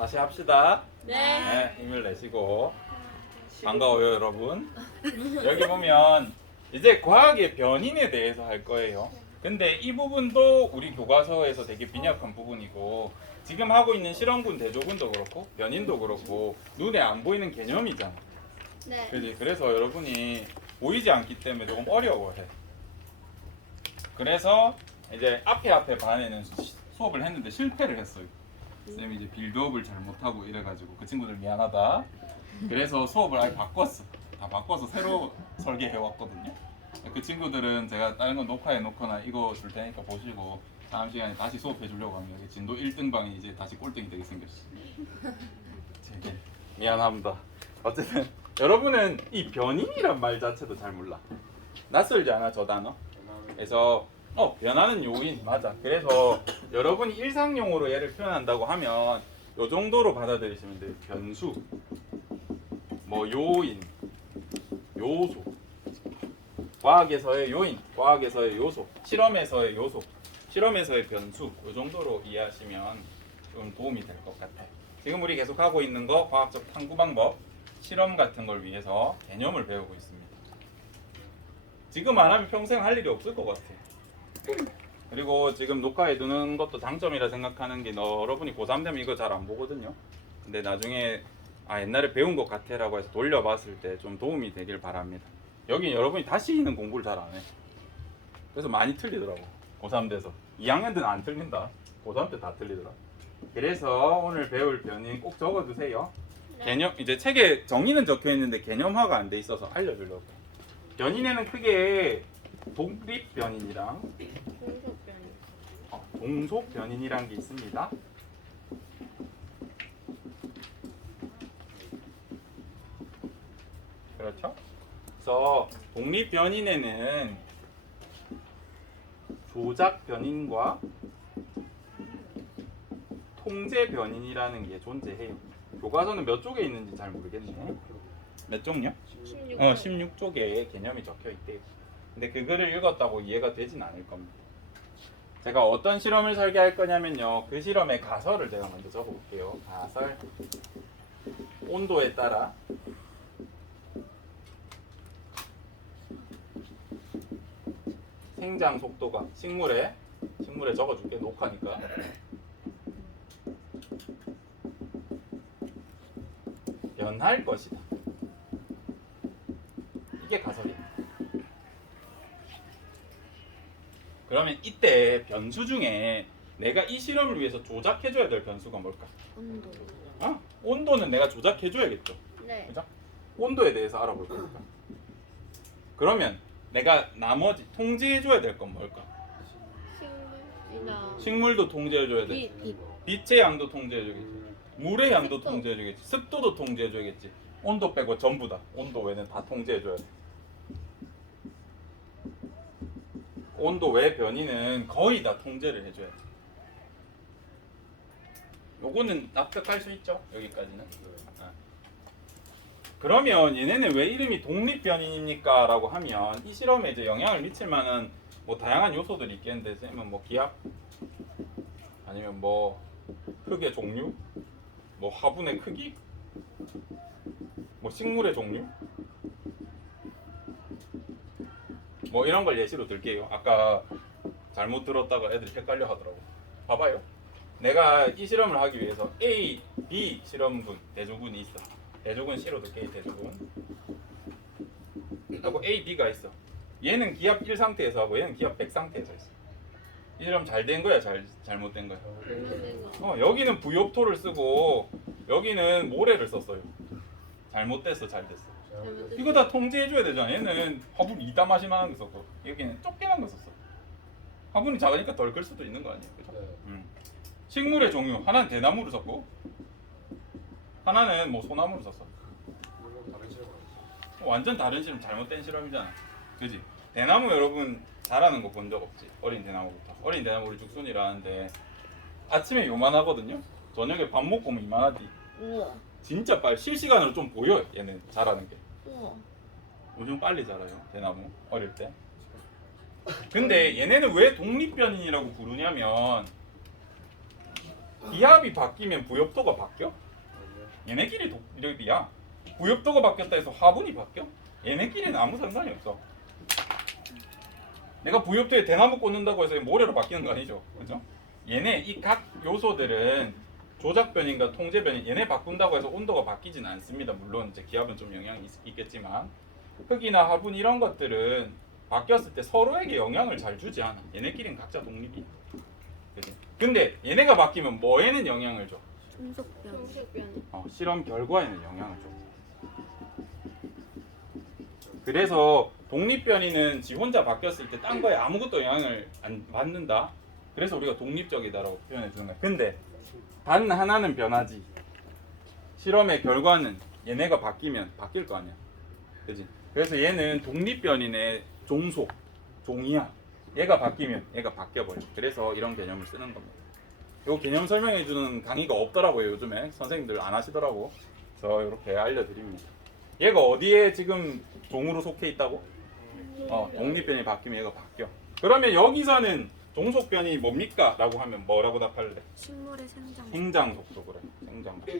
다시 합시다. 네. 네, 힘을 내시고. 반가워요, 여러분. 여기 보면 이제 과학의 변인에 대해서 할 거예요. 근데 이 부분도 우리 교과서에서 되게 빈약한 부분이고, 지금 하고 있는 실험군, 대조군도 그렇고 변인도 그렇고 눈에 안 보이는 개념이잖아. 네. 그지? 그래서 여러분이 보이지 않기 때문에 조금 어려워해. 그래서 이제 앞에 반에는 수업을 했는데 실패를 했어요. 쌤이 이제 빌드업을 잘 못하고 이래가지고 그 친구들 미안하다. 그래서 수업을 아예 바꿨어. 다 바꿔서 새로 설계해왔거든요. 그 친구들은 제가 다른 거 녹화해 놓거나 이거 줄 테니까 보시고 다음 시간에 다시 수업해 주려고 하면 여기 진도 1등 방이 이제 다시 꼴등이 되게 생겼어. 되게 미안합니다. 어쨌든 여러분은 이 변인이란 말 자체도 잘 몰라. 낯설지 않아 저 단어? 그래서 변하는 요인 맞아. 그래서 여러분이 일상용어로 얘를 표현한다고 하면 요 정도로 받아들이시면 돼요. 변수, 뭐 요인, 요소, 과학에서의 요인, 과학에서의 요소, 실험에서의 요소, 실험에서의 변수 요 정도로 이해하시면 좀 도움이 될 것 같아요. 지금 우리 계속 하고 있는 거 과학적 탐구 방법, 실험 같은 걸 위해서 개념을 배우고 있습니다. 지금 안 하면 평생 할 일이 없을 것 같아요. 그리고 지금 녹화해 두는 것도 장점이라 생각하는 게 여러분이 고3 되면 이거 잘 안 보거든요. 근데 나중에 옛날에 배운 것 같아라고 해서 돌려봤을 때 좀 도움이 되길 바랍니다. 여기 여러분이 다시는 공부를 잘 안 해. 그래서 많이 틀리더라고. 고3 돼서. 2학년 때는 안 틀린다. 고3 때 다 틀리더라. 그래서 오늘 배울 변인 꼭 적어두세요. 네. 개념 이제 책에 정의는 적혀 있는데 개념화가 안 돼 있어서 알려주려고. 변인에는 크게 독립 변인이랑 공속변이. 동속 변인이란 게 있습니다. 그렇죠? 그래서 독립 변인에는 조작 변인과 통제 변인이라는 게 존재해요. 교과서는 몇 쪽에 있는지 잘 모르겠네. 몇 쪽요? 16. 16쪽에 개념이 적혀 있대요. 근데 그거를 읽었다고 이해가 되진 않을 겁니다. 제가 어떤 실험을 설계할 거냐면요. 그 실험의 가설을 제가 먼저 적어볼게요. 가설. 온도에 따라 생장 속도가 식물에 적어줄게. 녹화니까. 변할 것이다. 이게 가설이야. 그러면 이때 변수 중에 내가 이 실험을 위해서 조작해줘야 될 변수가 뭘까? 온도. 온도는 내가 조작해줘야겠죠. 네. 그죠? 온도에 대해서 알아볼 거니까. 그러면 내가 나머지 통제해줘야 될 건 뭘까? 식물이나 식물도 통제해줘야 돼. 빛. 빛의 양도 통제해줘야겠지. 물의 양도 습도. 통제해줘야겠지. 습도도 통제해줘야겠지. 온도 빼고 전부 다. 온도 외는 다 통제해줘야 돼. 온도 외 변이는 거의 다 통제를 해줘야 돼. 요거는 납득할 수 있죠? 여기까지는. 그러면 얘네는 왜 이름이 독립 변인입니까? 라고 하면 이 실험에 이제 영향을 미칠 만한 뭐 다양한 요소들이 있겠는데 쌤은 뭐 기압 아니면 뭐 흙의 종류 뭐 화분의 크기 뭐 식물의 종류 뭐 이런 걸 예시로 들게요. 아까 잘못 들었다가 애들이 헷갈려 하더라고. 봐봐요. 내가 이 실험을 하기 위해서 A, B 실험군, 대조군이 있어. 대조군 C로 들게. 대조군 하고 A, B가 있어. 얘는 기압 1 상태에서 하고 얘는 기압 100 상태에서 있어. 이 실험 잘 된 거야? 잘못된 거야? 여기는 부엽토를 쓰고 여기는 모래를 썼어요. 잘못됐어, 잘 됐어. 이거 다 통제해줘야 되잖아. 얘는 화분 이따마시만한 거 썼고 여기는 조그만 거 썼어. 화분이 작으니까 덜 클 수도 있는 거 아니에요? 그죠? 식물의 종류 하나는 대나무를 썼고 하나는 뭐 소나무를 썼어. 완전 다른 실험, 잘못된 실험이잖아. 그지? 대나무 여러분 자라는 거 본 적 없지? 어린 대나무부터. 어린 대나무 우리 죽순이라 하는데 아침에 요만하거든요? 저녁에 밥 먹고 오면 이만하지. 우와. 진짜 빨리 실시간으로 좀 보여. 얘는 자라는 게. 우와. 요즘 빨리 자라요. 대나무 어릴 때. 근데 얘네는 왜 독립변인이라고 부르냐면 기압이 바뀌면 부엽도가 바뀌어? 얘네끼리 독립이야. 부엽도가 바뀌었다 해서 화분이 바뀌어? 얘네끼리는 아무 상관이 없어. 내가 부엽도에 대나무 꽂는다고 해서 모래로 바뀌는 거 아니죠, 그죠? 얘네 이 각 요소들은 조작변인가 통제변인 얘네 바꾼다고 해서 온도가 바뀌진 않습니다. 물론 이제 기압은 좀 영향이 있겠지만 흙이나 화분 이런 것들은 바뀌었을 때 서로에게 영향을 잘 주지 않아. 얘네끼리는 각자 독립이야. 그지? 근데 얘네가 바뀌면 뭐에는 영향을 줘? 종속변. 종속변이. 실험 결과에는 영향을 줘. 그래서 독립변이는 지 혼자 바뀌었을 때 딴 거에 아무것도 영향을 안 받는다. 그래서 우리가 독립적이다라고 표현해 주는 거야. 근데 단 하나는 변하지. 실험의 결과는 얘네가 바뀌면 바뀔 거 아니야. 그지? 그래서 얘는 독립변인의 종속, 종이야. 얘가 바뀌면 얘가 바뀌어버려. 그래서 이런 개념을 쓰는 겁니다. 요 개념 설명해 주는 강의가 없더라고요. 요즘에 선생님들 안 하시더라고. 그래서 이렇게 알려드립니다. 얘가 어디에 지금 종으로 속해 있다고? 독립변이 바뀌면 얘가 바뀌어. 그러면 여기서는 종속변이 뭡니까? 라고 하면 뭐라고 답할래? 식물의 생장. 생장 속도. 그래. 생장 속도.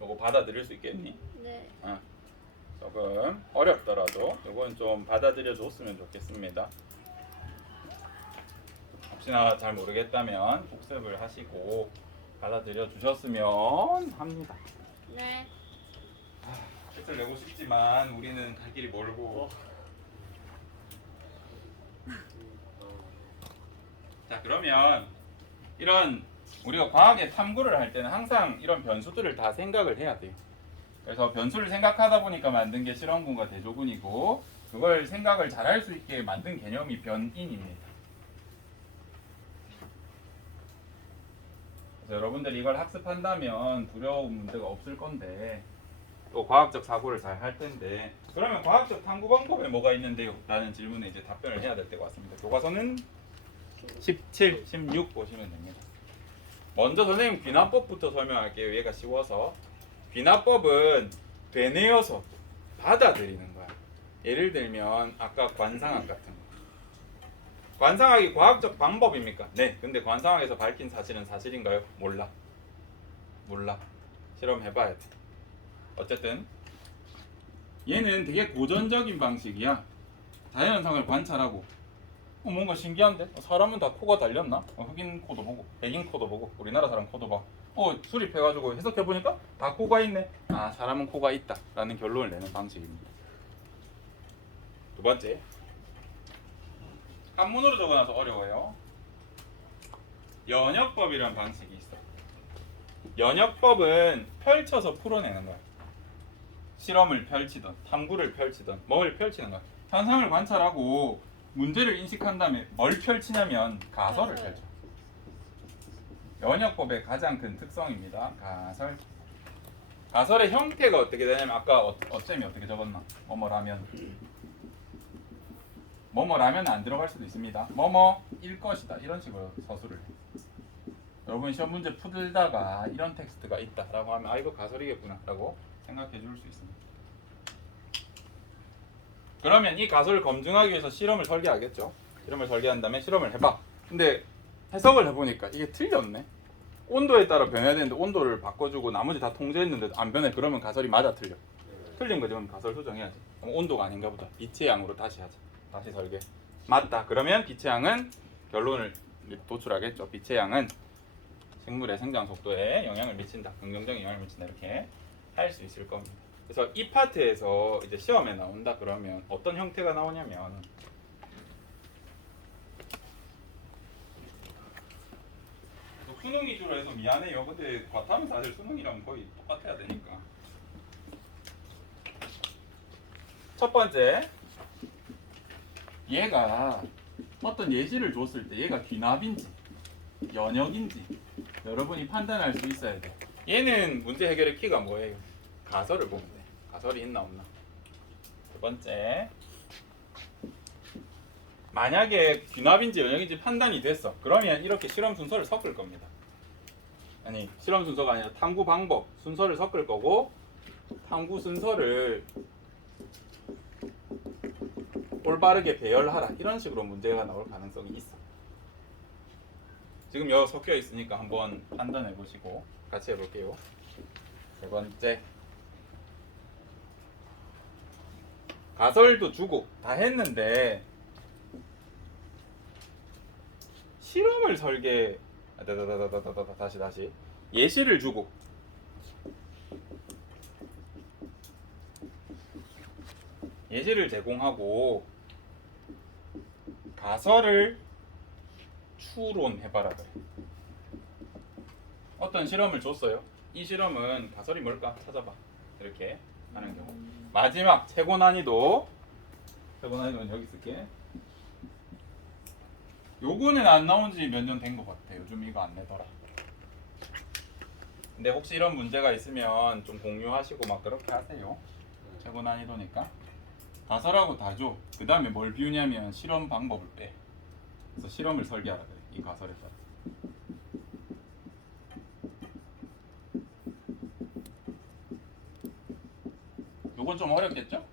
요거 받아들일 수 있겠니? 네. 조금 어렵더라도 요건 좀 받아들여 줬으면 좋겠습니다. 혹시나 잘 모르겠다면 복습을 하시고 받아들여 주셨으면 합니다. 네. 뜻을 내고 싶지만 우리는 갈 길이 멀고. 자, 그러면 이런 우리가 과학의 탐구를 할 때는 항상 이런 변수들을 다 생각을 해야 돼요. 그래서 변수를 생각하다 보니까 만든 게 실험군과 대조군이고 그걸 생각을 잘 할 수 있게 만든 개념이 변인입니다. 그래서 여러분들이 이걸 학습한다면 두려운 문제가 없을 건데 또 과학적 사고를 잘 할 텐데 그러면 과학적 탐구 방법에 뭐가 있는데요? 라는 질문에 이제 답변을 해야 될 때가 왔습니다. 교과서는 17, 16 보시면 됩니다. 먼저 선생님 귀납법부터 설명할게요. 얘가 쉬워서. 귀납법은 되뇌어서 받아들이는 거야. 예를 들면 아까 관상학 같은 거. 관상학이 과학적 방법입니까? 네. 근데 관상학에서 밝힌 사실은 사실인가요? 몰라. 실험해봐야 돼. 어쨌든 얘는 되게 고전적인 방식이야. 자연현상을 관찰하고 뭔가 신기한데? 사람은 다 코가 달렸나? 흑인 코도 보고 백인 코도 보고 우리나라 사람 코도 봐. 수립해가지고 해석해보니까 다 코가 있네. 아, 사람은 코가 있다 라는 결론을 내는 방식입니다. 두 번째, 한문으로 적어놔서 어려워요. 연역법이라는 방식이 있어. 연역법은 펼쳐서 풀어내는 거야. 실험을 펼치던 탐구를 펼치던 뭘 펼치는 거야. 현상을 관찰하고 문제를 인식한 다음에 뭘 펼치냐면 가설을 펼쳐. 연역법의 가장 큰 특성입니다. 가설의 형태가 어떻게 되냐면 아까 어쌤이 어떻게 적었나? 뭐뭐라면 안 들어갈 수도 있습니다. 뭐뭐일 것이다 이런 식으로 서술을 해. 여러분 시험 문제 풀다가 이런 텍스트가 있다라고 하면 아 이거 가설이겠구나라고 생각해 줄 수 있습니다. 그러면 이 가설을 검증하기 위해서 실험을 설계하겠죠. 실험을 설계한 다음에 실험을 해봐. 근데 해석을 해보니까 이게 틀렸네. 온도에 따라 변해야 되는데 온도를 바꿔주고 나머지 다 통제했는데도 안 변해. 그러면 가설이 맞아 틀려? 틀린 거지. 그럼 가설 수정해야지. 그럼 온도가 아닌가 보다. 빛의 양으로 다시 하자. 다시 설계. 맞다. 그러면 빛의 양은 결론을 도출하겠죠. 빛의 양은 식물의 생장 속도에 영향을 미친다. 긍정적인 영향을 미친다. 이렇게 할 수 있을 겁니다. 그래서 이 파트에서 이제 시험에 나온다 그러면 어떤 형태가 나오냐면 수능 위주로 해서 미안해요. 근데 과탐은 사실 수능이랑 거의 똑같아야 되니까. 첫 번째, 얘가 어떤 예시를 줬을 때 얘가 귀납인지 연역인지 여러분이 판단할 수 있어야 돼. 얘는 문제 해결의 키가 뭐예요? 가설을 보면 돼. 가설이 있나 없나. 두 번째, 만약에 귀납인지 연역인지 판단이 됐어. 그러면 이렇게 실험 순서를 섞을 겁니다. 아니, 실험 순서가 아니라 탐구 방법 순서를 섞을 거고 탐구 순서를 올바르게 배열하라 이런 식으로 문제가 나올 가능성이 있어. 지금 여기 섞여 있으니까 한번 판단해 보시고 같이 해볼게요. 세 번째, 가설도 주고 다 했는데 실험을 설계 다시 예시를 주고 예시를 제공하고 가설을 추론해봐라 그래. 어떤 실험을 줬어요. 이 실험은 가설이 뭘까 찾아봐. 이렇게 하는 경우. 마지막 최고 난이도는 여기 쓸게. 요거는 안 나온 지 몇 년 된 것 같아. 요즘 이거 안 내더라. 근데 혹시 이런 문제가 있으면 좀 공유하시고 막 그렇게 하세요. 최고 난이도니까. 가설하고 다 줘. 그 다음에 뭘 비우냐면 실험 방법을 빼. 그래서 실험을 설계하라 그래. 이 가설에 따라. 요건 좀 어렵겠죠?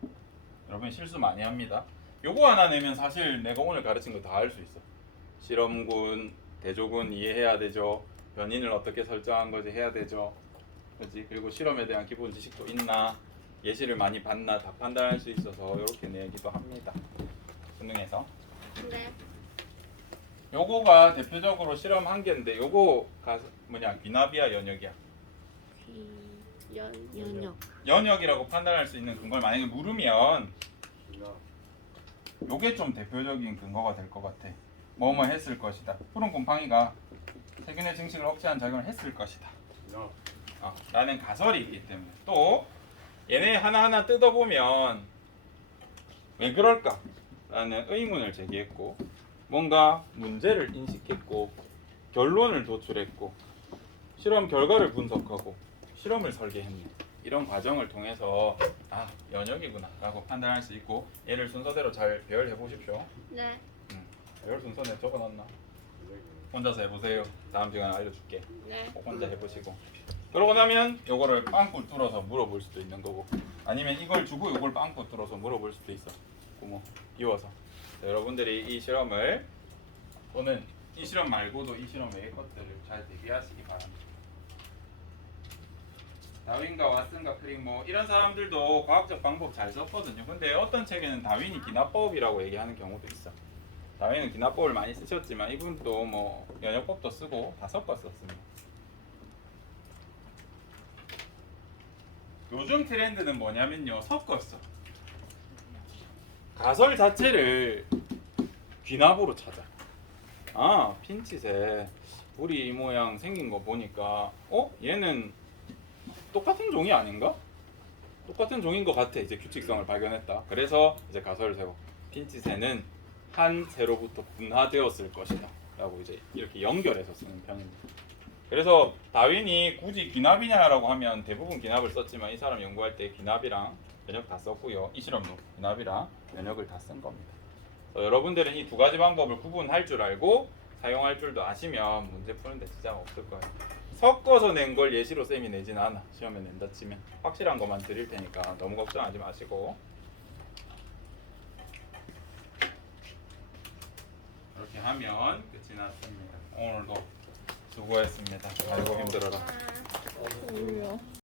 여러분 실수 많이 합니다. 요거 하나 내면 사실 내가 오늘 가르친 거 다 할 수 있어. 실험군, 대조군 이해해야 되죠. 변인을 어떻게 설정한 거지 해야 되죠. 그렇지? 그리고 실험에 대한 기본 지식도 있나, 예시를 많이 봤나 다 판단할 수 있어서 이렇게 내기도 합니다. 수능에서. 네. 요거가 대표적으로 실험 한 개인데 요거 귀납이야 연역이야? 연역. 연역이라고 판단할 수 있는 근거를 만약에 물으면 요게 좀 대표적인 근거가 될 것 같아. 뭐뭐 했을 것이다. 푸른 곰팡이가 세균의 증식을 억제한 작용을 했을 것이다. 라는 가설이 있기 때문에 또 얘네 하나하나 뜯어보면 왜 그럴까? 라는 의문을 제기했고 뭔가 문제를 인식했고 결론을 도출했고 실험 결과를 분석하고 실험을 설계했네. 이런 과정을 통해서 아 연역이구나 라고 판단할 수 있고 얘를 순서대로 잘 배열해 보십시오. 네. 배열 순서는 적어놨나? 혼자서 해보세요. 다음 시간에 알려줄게. 네. 꼭 혼자 해보시고 그러고 나면 요거를 빵꾸 뚫어서 물어볼 수도 있는 거고 아니면 이걸 주고 요걸 빵꾸 뚫어서 물어볼 수도 있어. 구멍 이어서 여러분들이 이 실험을 또는 이 실험 말고도 이 실험 외의 것들을 잘 대비하시기 바랍니다. 다윈과 왓슨과 크릭 뭐 이런 사람들도 과학적 방법 잘 썼거든요. 근데 어떤 책에는 다윈이 기납법이라고 얘기하는 경우도 있어. 다윈은 기납법을 많이 쓰셨지만 이분도 뭐 연역법도 쓰고 다 섞었었습니다. 요즘 트렌드는 뭐냐면요 섞었어. 가설 자체를 귀납으로 찾아. 아 핀칫에 우리 이 모양 생긴 거 보니까 얘는 똑같은 종이 아닌가? 똑같은 종인 것 같아. 이제 규칙성을 발견했다. 그래서 이제 가설을 세워. 핀칫에는 한 세로부터 분화되었을 것이다. 라고 이제 이렇게 연결해서 쓰는 편입니다. 그래서 다윈이 굳이 귀납이냐라고 하면 대부분 귀납을 썼지만 이 사람 연구할 때 귀납이랑 연역 다 썼고요. 이 실험도 귀납이랑 연역을 다 쓴 겁니다. 그래서 여러분들은 이 두 가지 방법을 구분할 줄 알고 사용할 줄도 아시면 문제 푸는데 지장 없을 거예요. 섞어서 낸 걸 예시로 쌤이 내진 않아. 시험에 낸다 치면 확실한 것만 드릴 테니까 너무 걱정하지 마시고 이렇게 하면 끝이 났습니다. 오늘도 수고했습니다. 아이고 힘들어라. 아.